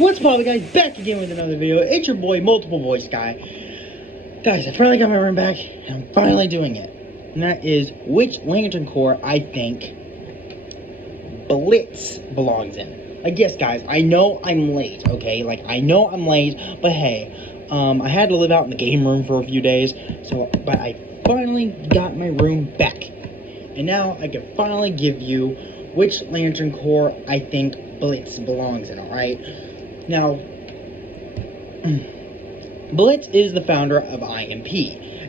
What's poppin', guys? Back again with another video. It's your boy, Multiple Voice Guy. Guys, I finally got my room back, and I'm finally doing it. And that is which Lantern Corps I think Blitz belongs in. Like, yes, guys, I know I'm late, okay? Like, I know I'm late, but hey, I had to live out in the game room for a few days, but I finally got my room back. And now I can finally give you which Lantern Corps I think Blitz belongs in, alright? Now, Blitz is the founder of IMP,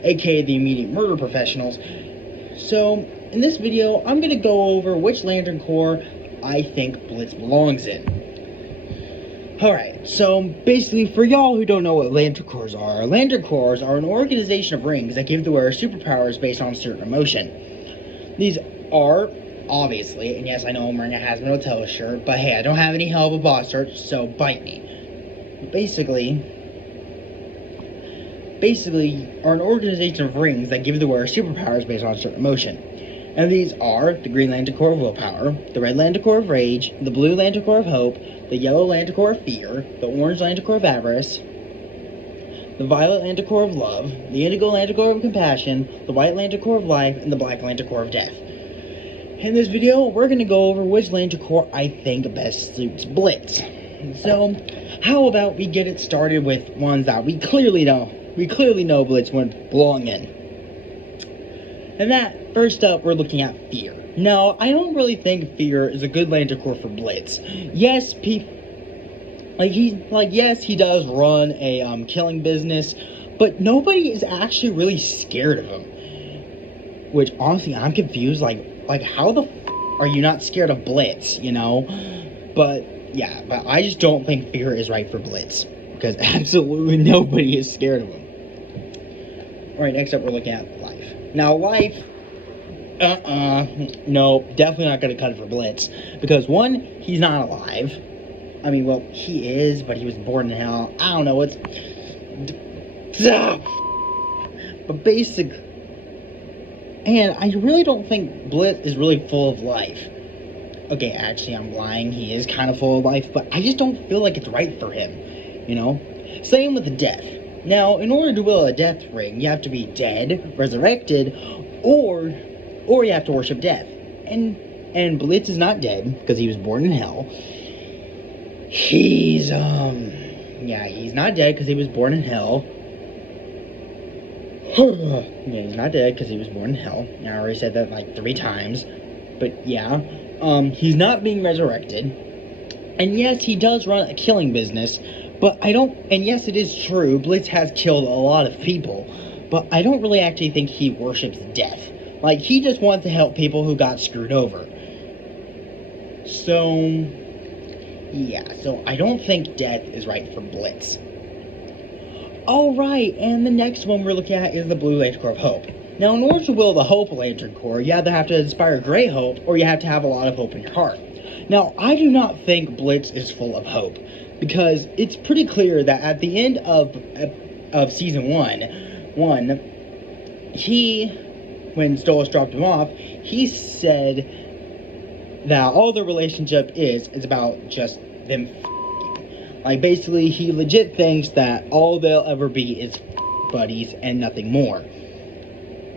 aka the Immediate Murder Professionals. So, in this video, I'm going to go over which Lantern Corps I think Blitz belongs in. Alright, so basically, for y'all who don't know what Lantern Corps are an organization of rings that give the wearer superpowers based on a certain emotion. These are, obviously, and yes, I know I'm wearing a Hasbro Nutella shirt, but hey, I don't have any hell of a boss shirt, so bite me. Basically, are an organization of rings that give the wearer superpowers based on a certain emotion. And these are the Green Lantern Corps of Willpower, the Red Lantern Corps of Rage, the Blue Lantern Corps of Hope, the Yellow Lantern Corps of Fear, the Orange Lantern Corps of Avarice, the Violet Lantern Corps of Love, the Indigo Lantern Corps of Compassion, the White Lantern Corps of Life, and the Black Lantern Corps of Death. In this video, we're going to go over which Lantern Corps I think best suits Blitz. So, how about we get it started with ones that we clearly know Blitz would belong in. And that, first up, we're looking at Fear. Now, I don't really think Fear is a good Lantern Corps for Blitz. Yes, yes, he does run a killing business, but nobody is actually really scared of him. Which, honestly, I'm confused, like how the are you not scared of Blitz, you know? But I just don't think Fear is right for Blitz, because absolutely nobody is scared of him. Alright, next up we're looking at Life. Now, Life, no, definitely not going to cut it for Blitz, because one, he's not alive. I mean, well, he is, but he was born in hell. I don't know, but basically, and I really don't think Blitz is really full of life. Okay, actually, I'm lying. He is kind of full of life, but I just don't feel like it's right for him, you know? Same with the Death. Now, in order to wield a Death ring, you have to be dead, resurrected, or you have to worship death. And Blitz is not dead, because he was born in hell. He's not dead, because he was born in hell. Yeah, he's not dead because he was born in hell. I already said that like 3 times. But yeah, he's not being resurrected. And yes, he does run a killing business. But and yes, it is true, Blitz has killed a lot of people. But I don't really actually think he worships death. Like, he just wants to help people who got screwed over. So, yeah, so I don't think death is right for Blitz. Alright, and the next one we're looking at is the Blue Lantern Corps of Hope. Now, in order to wield the Hope Lantern Corps, you either have to inspire Grey Hope, or you have to have a lot of hope in your heart. Now, I do not think Blitz is full of hope, because it's pretty clear that at the end of Season 1, when Stolas dropped him off, he said that all the relationship is about just them like, basically, he legit thinks that all they'll ever be is buddies and nothing more.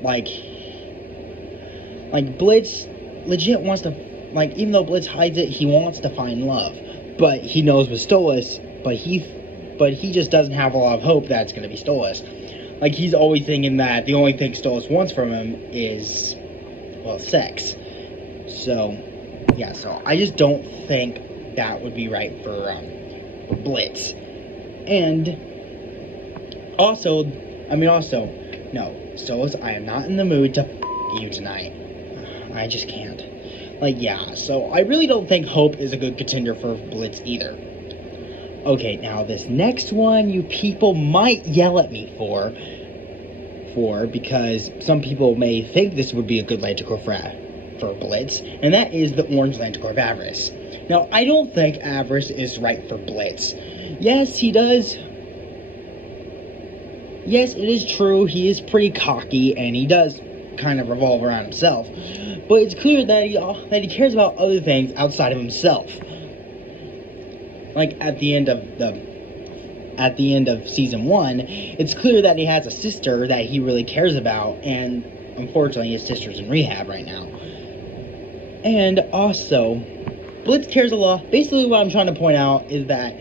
Like, Blitz legit wants to, even though Blitz hides it, he wants to find love. But he knows with Stolas, but he just doesn't have a lot of hope that it's going to be Stolas. Like, he's always thinking that the only thing Stolas wants from him is, well, sex. So, yeah, so I just don't think that would be right for Blitz. And also, no, Stolas, I am not in the mood to you tonight. I just can't. Like, yeah, so I really don't think Hope is a good contender for Blitz either. Okay, now this next one you people might yell at me for because some people may think this would be a good Lantern Corps for Blitz, and that is the Orange Lantern Corps of Avarice. Now, I don't think Avarice is right for Blitz. Yes, he does. Yes, it is true, he is pretty cocky, and he does kind of revolve around himself. But it's clear that he cares about other things outside of himself. like at the end of season 1, it's clear that he has a sister that he really cares about, and unfortunately his sister's in rehab right now. And also, Blitz cares a lot. Basically what I'm trying to point out is that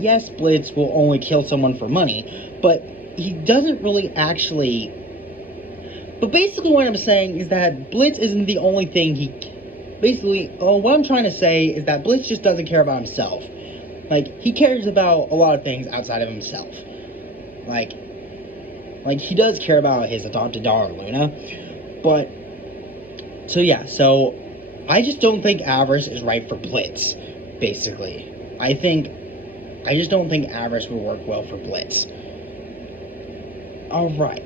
yes, Blitz will only kill someone for money, but he doesn't really actually... But basically what I'm saying is that Blitz isn't the only thing he... Basically, what I'm trying to say is that Blitz just doesn't care about himself. Like, he cares about a lot of things outside of himself. Like he does care about his adopted daughter, Luna. But, so yeah, so I just don't think Avarice is right for Blitz, basically. I just don't think Avarice would work well for Blitz. Alright.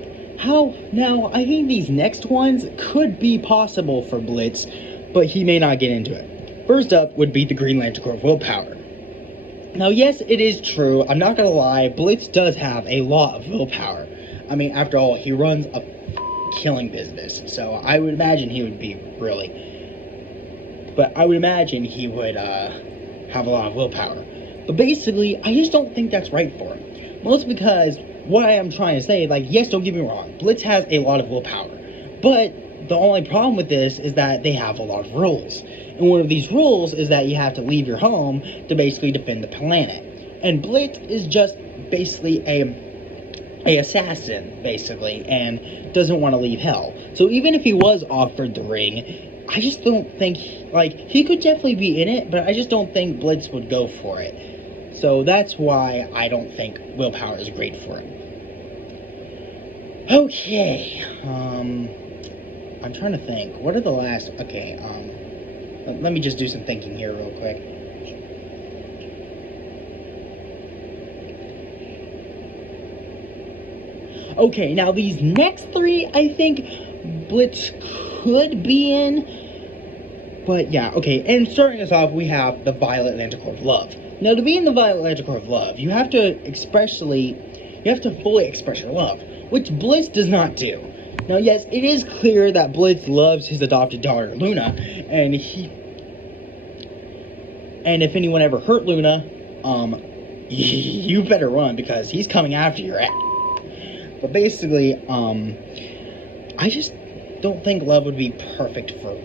Now, I think these next ones could be possible for Blitz, but he may not get into it. First up would be the Green Lantern Corps of Willpower. Now, yes, it is true. I'm not gonna lie. Blitz does have a lot of willpower. I mean, after all, he runs a killing business. So I would imagine he would be really... But I would imagine he would have a lot of willpower. But basically, I just don't think that's right for him. Mostly because what I am trying to say, like, yes, don't get me wrong. Blitz has a lot of willpower. But the only problem with this is that they have a lot of rules. And one of these rules is that you have to leave your home to basically defend the planet. And Blitz is just basically a assassin, basically, and doesn't want to leave hell. So even if he was offered the ring, I just don't think, like, he could definitely be in it, but I just don't think Blitz would go for it. So that's why I don't think willpower is great for him. Okay, I'm trying to think. What are the last... Okay, let me just do some thinking here real quick. Okay, now these next 3, I think Blitz could be in. But yeah, okay, and starting us off, we have the Violet Lantern Corps of Love. Now, to be in the Violet Lantern Corps of Love, you have to fully express your love, which Blitz does not do. Now, yes, it is clear that Blitz loves his adopted daughter, Luna, and if anyone ever hurt Luna, you better run, because he's coming after your ass. But basically, I just don't think love would be perfect for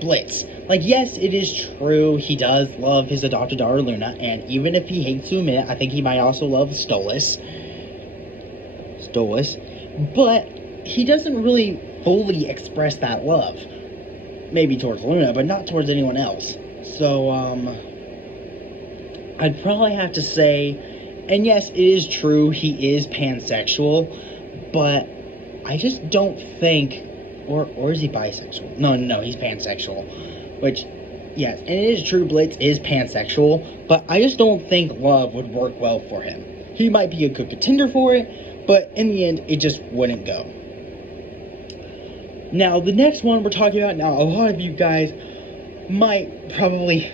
Blitz. Like, yes, it is true, he does love his adopted daughter, Luna, and even if he hates to admit it, I think he might also love Stolas, but he doesn't really fully express that love. Maybe towards Luna, but not towards anyone else. So, I'd probably have to say, and yes, it is true, he is pansexual, but I just don't think, or is he bisexual? No, he's pansexual. Which, yes, and it is true, Blitz is pansexual, but I just don't think love would work well for him. He might be a good contender for it, but in the end, it just wouldn't go. Now, the next one we're talking about, now, a lot of you guys might probably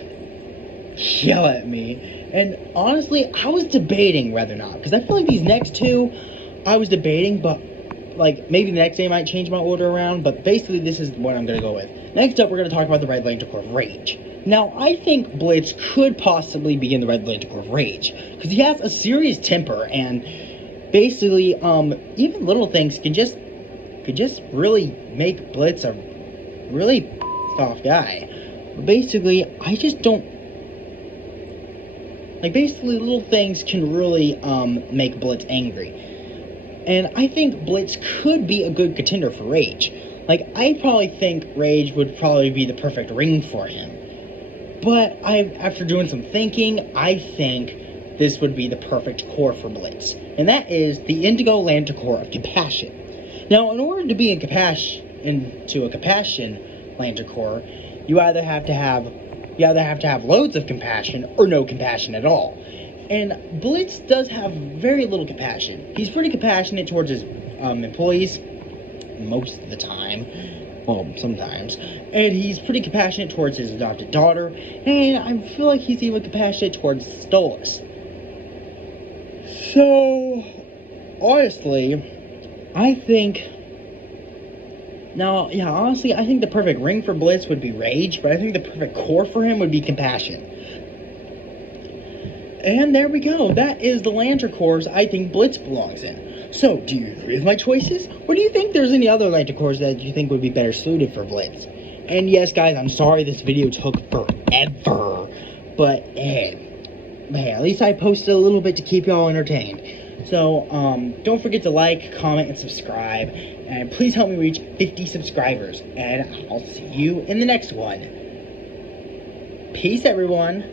yell at me, and honestly, I was debating whether or not, because I feel like these next 2, I was debating, but like, maybe the next day I might change my order around, but basically this is what I'm going to go with. Next up, we're going to talk about the Red Lantern Corps of Rage. Now, I think Blitz could possibly be in the Red Lantern Corps of Rage, because he has a serious temper, and basically, even little things could just really make Blitz a really soft guy. But basically, I just don't... Like, basically, little things can really, make Blitz angry. And I think Blitz could be a good contender for Rage. Like, I probably think Rage would probably be the perfect ring for him. But after doing some thinking, I think this would be the perfect corps for Blitz. And that is the Indigo Lantern Corps of Compassion. Now, in order to be into a Compassion Lantern Corps, you either have to have loads of compassion or no compassion at all. And Blitz does have very little compassion. He's pretty compassionate towards his employees most of the time. Well, sometimes. And he's pretty compassionate towards his adopted daughter. And I feel like he's even compassionate towards Stolas. So, honestly, I think... Now, yeah, honestly, I think the perfect ring for Blitz would be Rage, but I think the perfect core for him would be Compassion. And there we go. That is the Lantern Corps I think Blitz belongs in. So, do you agree with my choices? Or do you think there's any other Lantern Corps that you think would be better suited for Blitz? And yes, guys, I'm sorry this video took forever. But, hey, at least I posted a little bit to keep y'all entertained. So, don't forget to like, comment, and subscribe. And please help me reach 50 subscribers. And I'll see you in the next one. Peace, everyone.